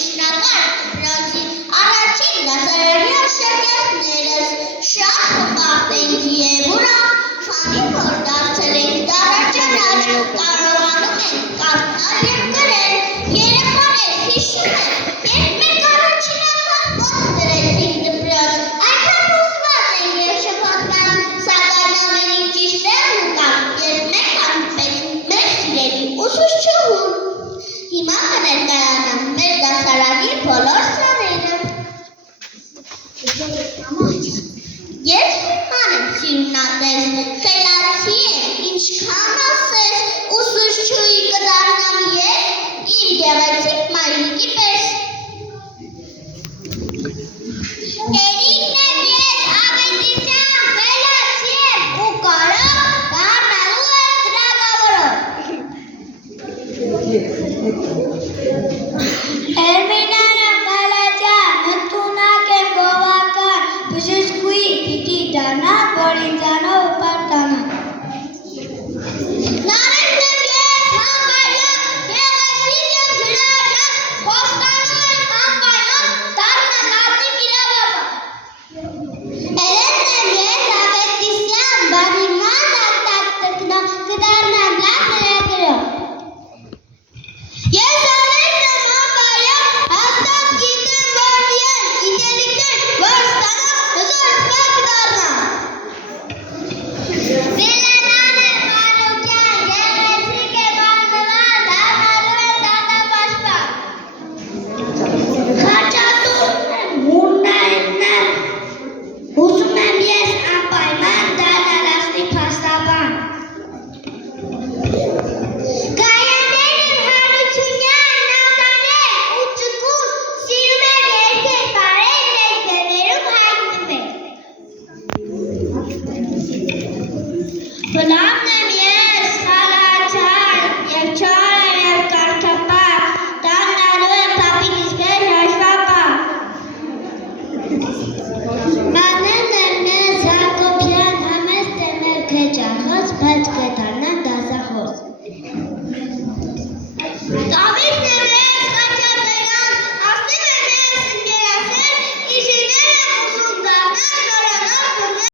միջնակարգ դպրոցի առաջին դասարանյան շրջաններս շատ հպարտ ենք և ուրախ, քանի որ դարձել ենք դարաճանաչ, կարողանում ենք կարդալ և գրել։ Երեխաներ, հիշում եք, երբ մենք առաջին անգամ ոտք դրեցինք դպրոց, այնքան հուզված ենք և շփոթված, սակայն ամեն ինչ ճիշտ տեղն ընկավ, երբ մենք հանդիպեցինք մեր սիրելի ուսուցչուհուն։ Հիմա կներկայանամ մեր դասարանի բոլոր սաները։ Ես Ֆիրման եմ, սիրունատես, խելացի եմ, ինչքան ասես, ուսուցչուհի կդառնամ ես իմ գեղեցիկ մայրիկի պես։ Էրիկն եմ ես, Ավետիսյան, խելացի եմ ու կարող դառնալու եմ ծրագրավորող։ Էրմինեն եմ, խելացյան, ընդունակ եմ, գովական, բժշկուհի պիտի դառնամ, որ ինձանով պարտանամ։ Նարեկն եմ ես, անպայման, գեղեցիկ եմ, ջրաճակ, խոստանում եմ անպայման դառնալ ազնիվ իրավապահ։ Էլենն եմ ես, Ավետիսյան, բանի մանակ տակտկնող, կդառնամ լավ լրագրող։ Ես Անետն եմ, անպայման, հաստատ գիտեմ, որ միայն գիտելիքներ, որ ստանամ, հզոր սպա կդառնամ։ Վիլենան եմ, Մանուկյան, գեղեցիկ եմ, աննման, դառնալու եմ դատապաշտպան։ Խաչատուրն եմ, Մուրնայինն եմ, ուզում եմ ես անպայման դառնալ ազնիվ փաստաբան։ Գայանեն եմ, Հարությունյան, Նազանեն ու Ճկուն, սիրում եմ երգել, պարել, լեզվեներում հայտնում եք։ Բնամն եմ ես, խալացար, և չար եմ կարգապահ, դառնալու եմ պապիկիս պես հաշվապահ։